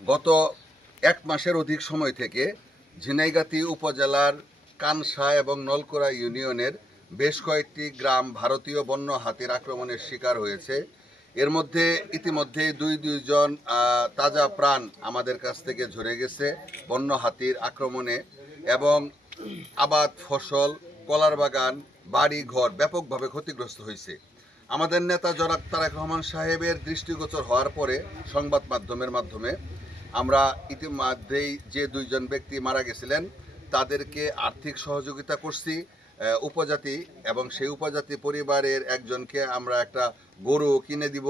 গত এক মাসের অধিক সময় থেকে ঝিনাইগাতি উপজেলার কানসা এবং নলকুড়া ইউনিয়নের বেশ কয়েকটি গ্রাম ভারতীয় বন্য হাতির আক্রমণের শিকার হয়েছে। এর মধ্যে ইতিমধ্যেই দুইজন তাজা প্রাণ আমাদের কাছ থেকে ঝরে গেছে বন্য হাতির আক্রমণে, এবং আবাদ ফসল, কলার বাগান, বাড়ি ঘর ব্যাপকভাবে ক্ষতিগ্রস্ত হয়েছে। আমাদের নেতা জনাব তারেক রহমান সাহেবের দৃষ্টিগোচর হওয়ার পরে সংবাদ মাধ্যমের মাধ্যমে আমরা ইতিমধ্যেই যে দুইজন ব্যক্তি মারা গেছিলেন তাদেরকে আর্থিক সহযোগিতা করছি উপজাতি, এবং সেই উপজাতি পরিবারের একজনকে আমরা একটা গরু কিনে দিব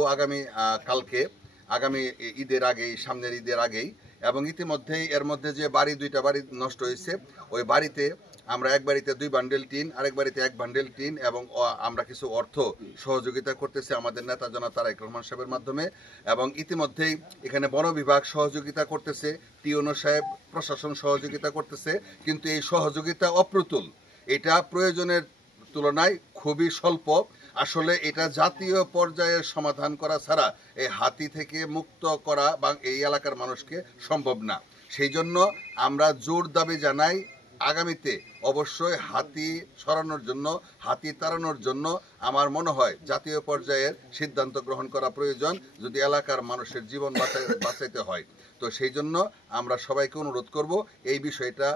আগামী ঈদের আগেই, সামনের ঈদের আগেই। এবং ইতিমধ্যেই এর মধ্যে যে দুইটা বাড়ি নষ্ট হয়েছে, ওই বাড়িতে আমরা এক বাড়িতে 2 বান্ডেল টিন, আরেক বাড়িতে 1 বান্ডেল টিন, এবং আমরা কিছু অর্থ সহযোগিতা করতেছি আমাদের নেতা জনাব তারেক রহমান সাহেবের মাধ্যমে। এবং ইতিমধ্যেই এখানে বন বিভাগ সহযোগিতা করতেছে, টিওনো সাহেব প্রশাসন সহযোগিতা করতেছে, কিন্তু এই সহযোগিতা অপ্রতুল, এটা প্রয়োজনের তুলনায় খুবই স্বল্প। আসলে এটা জাতীয় পর্যায়ে সমাধান করা ছাড়া এই হাতি থেকে মুক্ত করা বা এই এলাকার মানুষকে সম্ভব না। সেই জন্য আমরা জোর দাবি জানাই, আগামীতে অবশ্যই হাতি সরানোর জন্য, হাতি তাড়ানোর জন্য আমার মনে হয় জাতীয় পর্যায়ের সিদ্ধান্ত গ্রহণ করা প্রয়োজন, যদি এলাকার মানুষের জীবন বাঁচাইতে হয়। তো সেই জন্য আমরা সবাইকে অনুরোধ করব এই বিষয়টা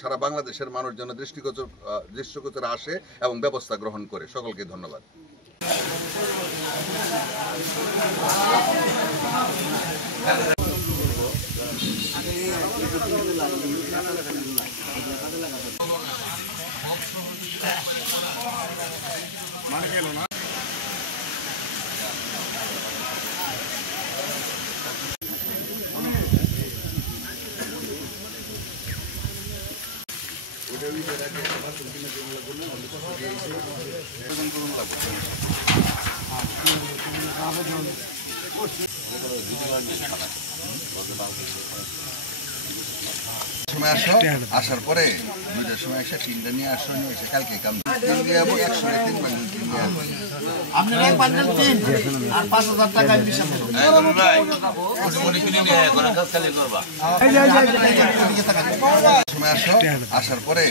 সারা বাংলাদেশের মানুষ যেন দৃষ্টিগোচরে আসে এবং ব্যবস্থা গ্রহণ করে। সকলকে ধন্যবাদ। আসার পরে 2টার সময় এসে 3টা নিয়ে আসো, এসে কালকে কাম দিয়ে যাবো। 103 বান্ডেল কিনে আপনার এক বান্ডেল 3 আর 5000 টাকা হিসাব সময় আসো, আসার পরে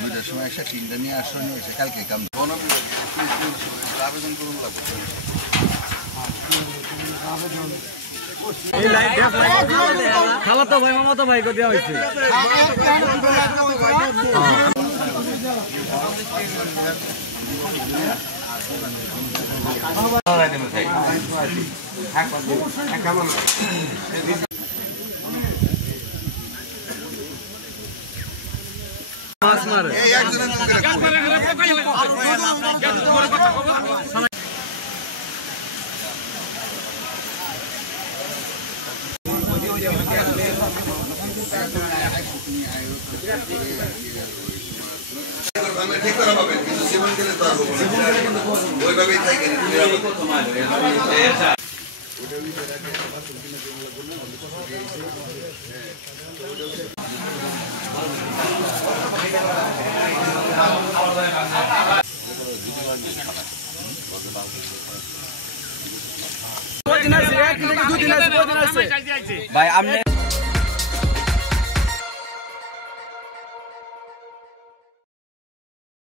2টার সময় এসে 3টা নিয়ে আসো, এসে কালকে কাম বন বিভাগে আবেদন করুন লাগবে। খালাতো ভাই মামাতো ভাইকে দেওয়া হয়েছে। মাছ মারে ঠিক করা হবে, কিন্তু জীবন গেলে তো ওইভাবেই থাকে। ভাই আপনি